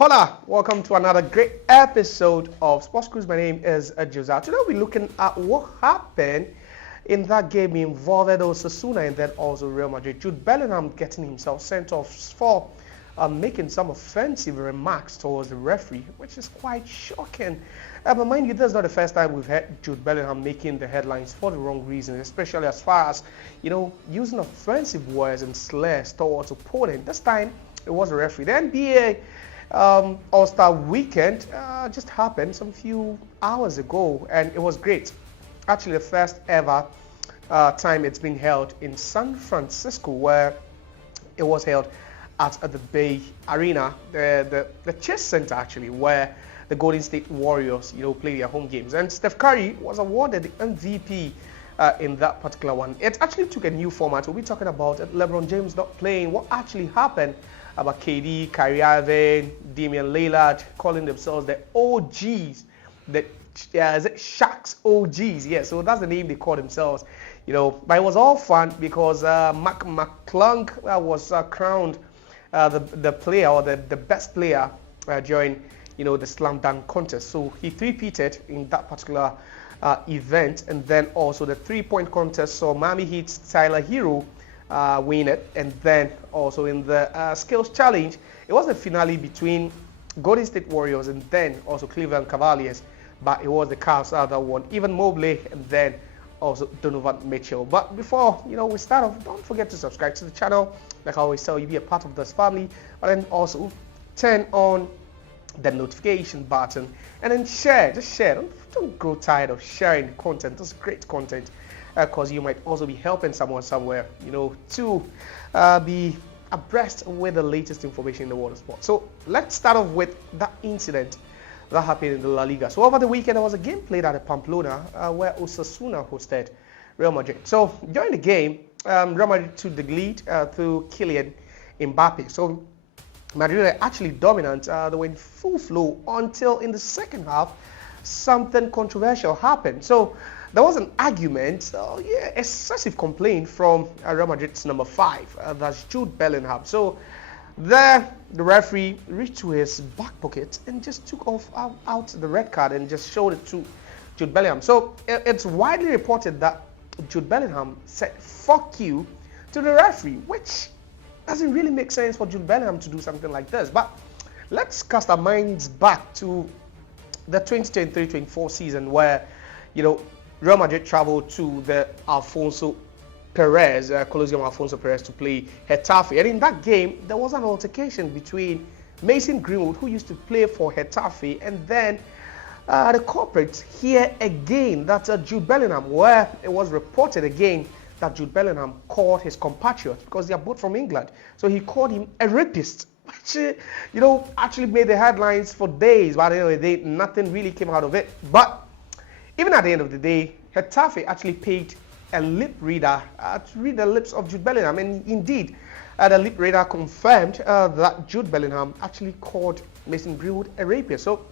Hola, welcome to another great episode of Sports Cruise. My name is Jose. Today we'll be looking at what happened in that game involving Osasuna and then also Real Madrid. Jude Bellingham getting himself sent off for making some offensive remarks towards the referee, which is quite shocking. But mind you, this is not the first time we've had Jude Bellingham making the headlines for the wrong reasons, especially as far as, using offensive words and slurs towards opponent. This time, it was a referee. The NBA All-Star Weekend just happened some few hours ago, and it was great. Actually, the first ever time it's been held in San Francisco, where it was held at the Bay Arena, the Chase Center actually, where the Golden State Warriors, play their home games. And Steph Curry was awarded the MVP in that particular one. It actually took a new format. We'll be talking about it. LeBron James not playing, what actually happened about KD, Kyrie Irving, Damian Lillard calling themselves the OGs, is it Shaq's OGs? Yeah, so that's the name they call themselves. But it was all fun because Mac McClung was crowned the player or the best player during the slam dunk contest. So he three-peated in that particular event, and then also the three-point contest saw Miami Heat's Tyler Hero win it, and then also in the skills challenge, it was a finale between Golden State Warriors and then also Cleveland Cavaliers, but it was the Cavs that won. Even Mobley and then also Donovan Mitchell. But before we start off, don't forget to subscribe to the channel. Like I always tell you, be a part of this family, but then also turn on the notification button and then share. Just share. Don't grow tired of sharing content. This is great content, because you might also be helping someone somewhere, to be abreast with the latest information in the world of sports. So let's start off with that incident that happened in the Laliga. So over the weekend, there was a game played at Pamplona where Osasuna hosted Real Madrid. So during the game, Real Madrid took the lead through Kylian Mbappe. So Madrid were actually dominant. They were in full flow until in the second half, something controversial happened. So there was an argument, excessive complaint from Real Madrid's number 5, that's Jude Bellingham. So there, the referee reached to his back pocket and just took out the red card and just showed it to Jude Bellingham. So it's widely reported that Jude Bellingham said "fuck you" to the referee, which doesn't really make sense for Jude Bellingham to do something like this. But let's cast our minds back to the 2023-24 season, where Real Madrid traveled to the Coliseum Alfonso Perez to play Getafe. And in that game, there was an altercation between Mason Greenwood, who used to play for Getafe, and then the culprit here again, that's Jude Bellingham, where it was reported again that Jude Bellingham called his compatriot, because they are both from England. So he called him a rapist, which, actually made the headlines for days. But at the end of the day, nothing really came out of it. But even at the end of the day, Getafe actually paid a lip reader to read the lips of Jude Bellingham. And indeed, the lip reader confirmed that Jude Bellingham actually called Mason Greenwood a rapist. So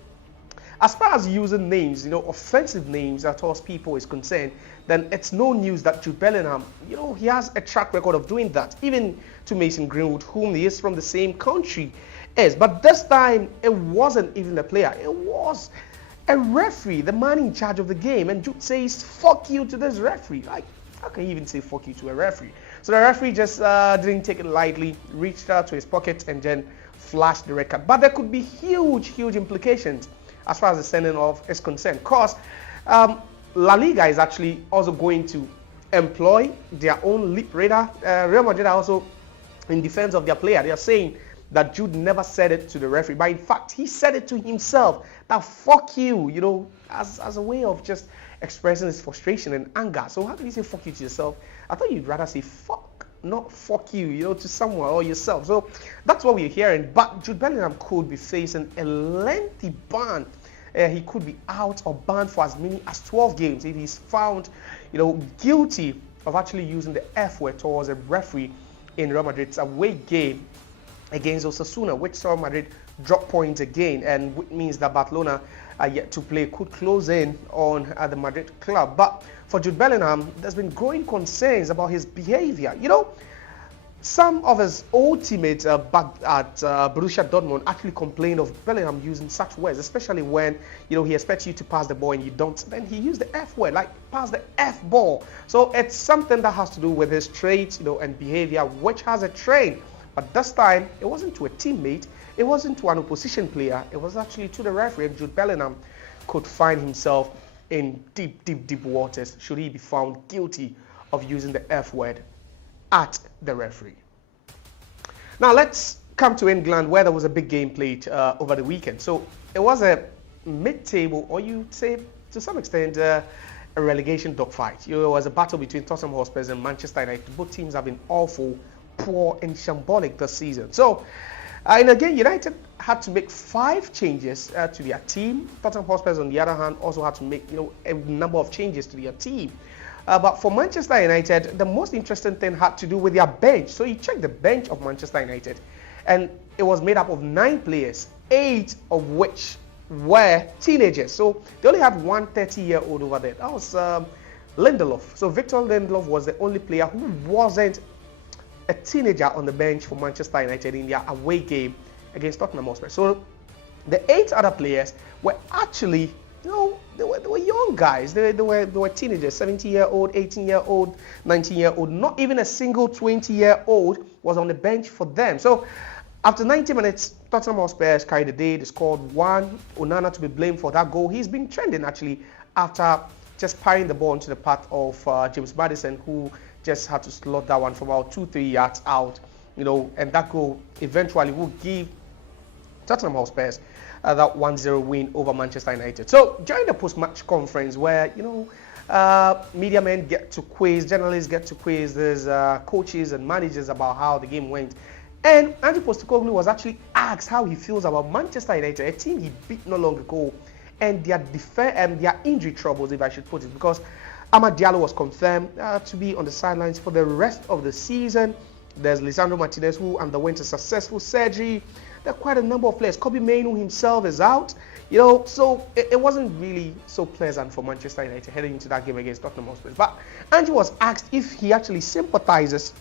as far as using names, offensive names towards people is concerned, then it's no news that Jude Bellingham, he has a track record of doing that, even to Mason Greenwood, whom he is from the same country as. But this time, it wasn't even a player. It was a referee, the man in charge of the game, and Jude says "fuck you" to this referee. Like, how can you even say "fuck you" to a referee? So the referee just didn't take it lightly, reached out to his pocket and then flashed the red card. But there could be huge implications as far as the sending off is concerned, because Laliga is actually also going to employ their own lip reader. Real Madrid are also in defense of their player. They are saying that Jude never said it to the referee, but in fact, he said it to himself, that "fuck you," as a way of just expressing his frustration and anger. So how can you say "fuck you" to yourself? I thought you'd rather say "fuck," not "fuck you," to someone or yourself. So that's what we're hearing. But Jude Bellingham could be facing a lengthy ban. He could be out or banned for as many as 12 games if he's found, guilty of actually using the F word towards a referee in Real Madrid's away game against Osasuna, which saw Madrid drop points again, and which means that Barcelona are yet to play could close in on the Madrid club. But for Jude Bellingham, there's been growing concerns about his behavior. some of his old teammates back at Borussia Dortmund actually complained of Bellingham using such words, especially when he expects you to pass the ball and you don't. Then he used the F word, like pass the F ball. So it's something that has to do with his traits, and behavior, which has a trend. But this time, it wasn't to a teammate, it wasn't to an opposition player, it was actually to the referee. And Jude Bellingham could find himself in deep waters should he be found guilty of using the F word at the referee. Now let's come to England, where there was a big game played over the weekend. So it was a mid-table, or you'd say to some extent a relegation dogfight. It was a battle between Tottenham Hotspur and Manchester United. Both teams have been awful, poor and shambolic this season. So and again, United had to make 5 changes to their team. Tottenham Hotspur, on the other hand, also had to make a number of changes to their team. But for Manchester United, the most interesting thing had to do with their bench. So you check the bench of Manchester United, and it was made up of 9 players, 8 of which were teenagers. So they only had one 30-year-old over there. That was Lindelof. So Victor Lindelof was the only player who wasn't a teenager on the bench for Manchester United in their away game against Tottenham Hotspur. So the 8 other players were actually, they were young guys. They were teenagers, 17-year-old, 18-year-old, 19-year-old. Not even a single 20-year-old was on the bench for them. So after 90 minutes, Tottenham Hotspur carried the day. They scored 1. Onana to be blamed for that goal. He's been trending actually after just parrying the ball into the path of James Maddison, who just had to slot that one from about 2-3 yards out, and that goal eventually will give Tottenham Hotspur that 1-0 win over Manchester United. So during the post-match conference, where media men get to quiz, journalists get to quiz these coaches and managers about how the game went, and Ange Postecoglou was actually asked how he feels about Manchester United, a team he beat not long ago, and their injury troubles, if I should put it, because Amad Diallo was confirmed to be on the sidelines for the rest of the season. There's Lisandro Martinez, who underwent a successful surgery. There are quite a number of players. Kobbie Mainoo himself is out. So it wasn't really so pleasant for Manchester United heading into that game against Tottenham Hotspur. But Ange was asked if he actually sympathizes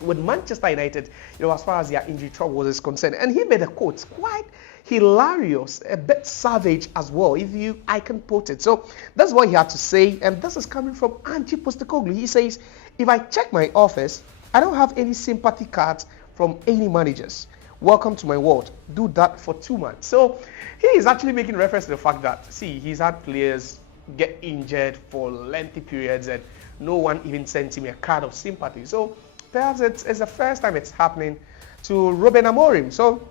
with Manchester United, as far as their injury troubles is concerned. And he made a quote, quite hilarious, a bit savage as well, if I can put it. So that's what he had to say, and this is coming from Ange Postecoglou. He says, if I check my office, I don't have any sympathy cards from any managers. Welcome to my world. Do that for 2 months. So he is actually making reference to the fact that, he's had players get injured for lengthy periods and no one even sent him a card of sympathy. So perhaps it's the first time it's happening to Ruben Amorim. So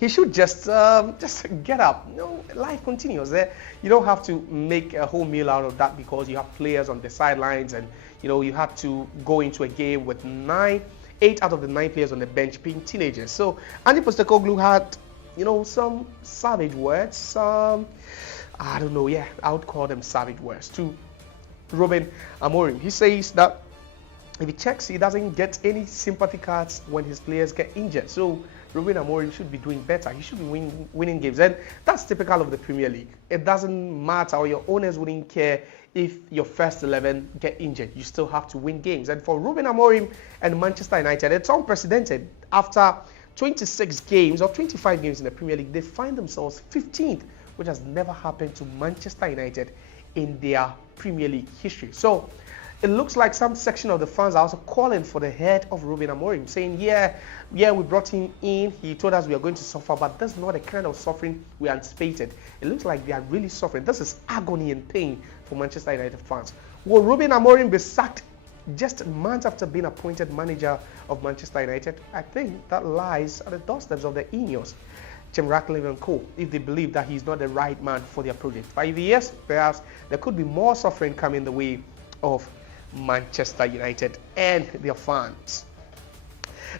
he should just get up. Life continues there. You don't have to make a whole meal out of that because you have players on the sidelines, and you have to go into a game with 8 out of the 9 players on the bench being teenagers. So Ange Postecoglou had some savage words. I would call them savage words to Ruben Amorim. He says that if he checks, he doesn't get any sympathy cards when his players get injured. So Ruben Amorim should be doing better. He should be winning games. And that's typical of the Premier League. It doesn't matter, or your owners wouldn't care if your first 11 get injured. You still have to win games. And for Ruben Amorim and Manchester United, it's unprecedented. After 26 games or 25 games in the Premier League, they find themselves 15th, which has never happened to Manchester United in their Premier League history. So it looks like some section of the fans are also calling for the head of Ruben Amorim, saying, we brought him in, he told us we are going to suffer, but that's not the kind of suffering we anticipated. It looks like they are really suffering. This is agony and pain for Manchester United fans. Will Ruben Amorim be sacked just months after being appointed manager of Manchester United? I think that lies at the doorsteps of the Ineos, Jim Ratcliffe and co, if they believe that he's not the right man for their project. But if yes, perhaps there could be more suffering coming the way of Manchester United and their fans.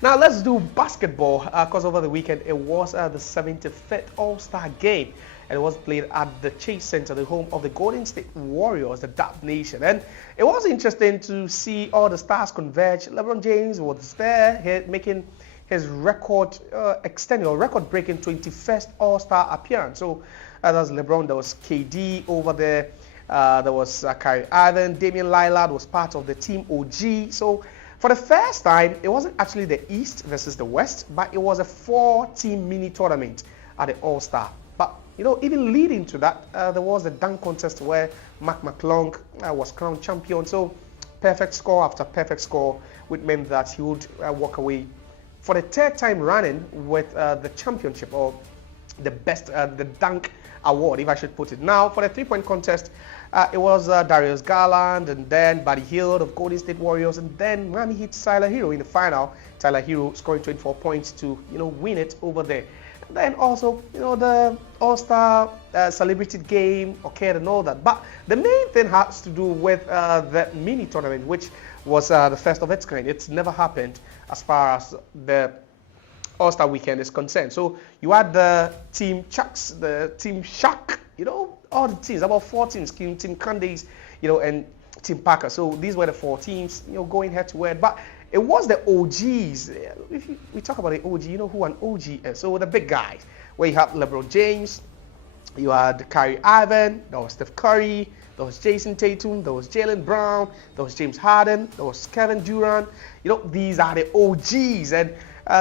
Now let's do basketball, because over the weekend it was the 75th All-Star game, and it was played at the Chase Center, the home of the Golden State Warriors, the Dub Nation. And it was interesting to see all the stars converge. LeBron James was there, making his record-breaking 21st All-Star appearance. So that was LeBron, there was KD over there. There was Kyrie Irving, Damian Lillard was part of the team OG. So For the first time, it wasn't actually the East versus the West, but it was a 4-team mini tournament at the All-Star. But, even leading to that, there was the dunk contest where Mark McClung was crowned champion. So, perfect score after perfect score, which meant that he would walk away for the third time running with the championship, or the best, the dunk award, if I should put it. Now, for the three-point contest, it was Darius Garland, and then Buddy Hield of Golden State Warriors, and then Miami Heat Tyler Hero in the final. Tyler Hero scoring 24 points to, win it over there. And then also, the All-Star celebrity game occurred and all that. But the main thing has to do with the mini tournament, which was the first of its kind. It's never happened as far as the All-Star weekend is concerned. So you had the Team Chucks, the Team Shaq, all the teams, about 4 teams, Team Candies, and Team Parker. So these were the 4 teams, going head to head. But it was the OGs. If we talk about the OG, you know who an OG is. So the big guys, where you have LeBron James, you had Kyrie Irving, there was Steph Curry, there was Jason Tatum, there was Jaylen Brown, there was James Harden, there was Kevin Durant. These are the OGs, and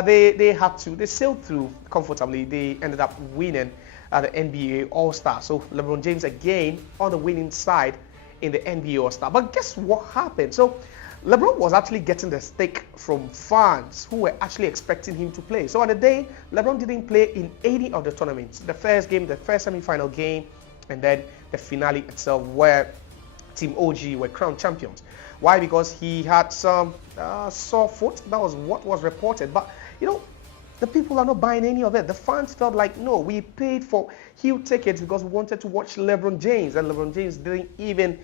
they sailed through comfortably. They ended up winning the NBA All-Star. So LeBron James again on the winning side in the NBA All-Star. But guess what happened? So LeBron was actually getting the stick from fans who were actually expecting him to play. So on the day, LeBron didn't play in any of the tournaments. The first game, the first semi-final game, and then the finale itself, where Team OG were crowned champions. Why? Because he had some sore foot. That was what was reported. But, the people are not buying any of it. The fans felt like, no, we paid for huge tickets because we wanted to watch LeBron James. And LeBron James didn't even,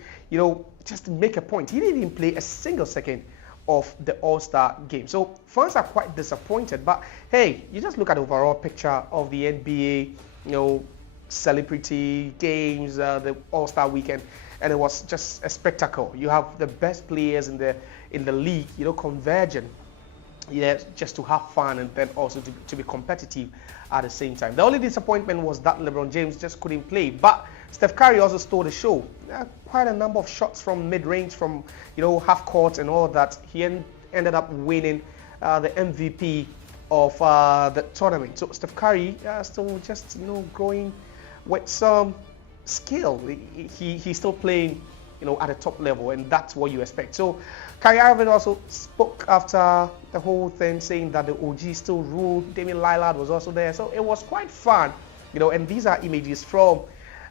just make a point. He didn't even play a single second of the All-Star game. So fans are quite disappointed. But, hey, you just look at the overall picture of the NBA, celebrity games, the All-Star weekend, and it was just a spectacle. You have the best players in the league, converging, just to have fun and then also to be competitive at the same time. The only disappointment was that LeBron James just couldn't play, but Steph Curry also stole the show. Quite a number of shots from mid-range, from half court and all that. He ended up winning the MVP of the tournament. So Steph Curry still just growing with some skill. He's still playing at the top level, and that's what you expect. So Kyrie Irving also spoke after the whole thing, saying that the OG still rule. Damian Lillard was also there, so it was quite fun, and these are images from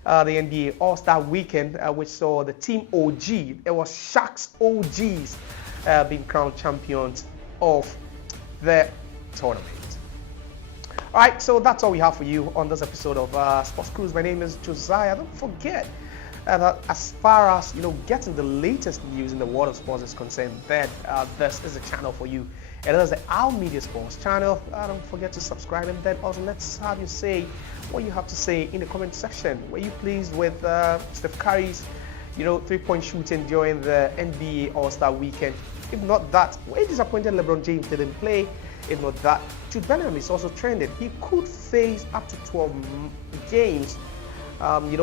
the NBA All-Star Weekend, which saw the Team OG. It was Shaq's OGs being crowned champions of the tournament. All right, so that's all we have for you on this episode of Sports Cruise. My name is Josiah. Don't forget that as far as getting the latest news in the world of sports is concerned, then this is a channel for you. It is the Our Media Sports channel. Don't forget to subscribe, and then also let's have you say what you have to say in the comment section. Were you pleased with Steph Curry's 3-point shooting during the NBA All-Star weekend? If not that, were you disappointed LeBron James didn't play? If not that, Jude Bellingham is also trending. He could face up to 12 games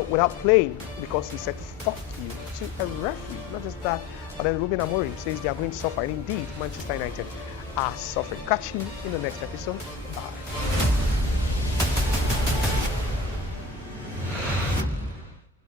without playing, because he said fuck you to a referee. Not just that, but then Ruben Amorim says they are going to suffer, and indeed Manchester United are suffering. Catch you in the next episode. Bye.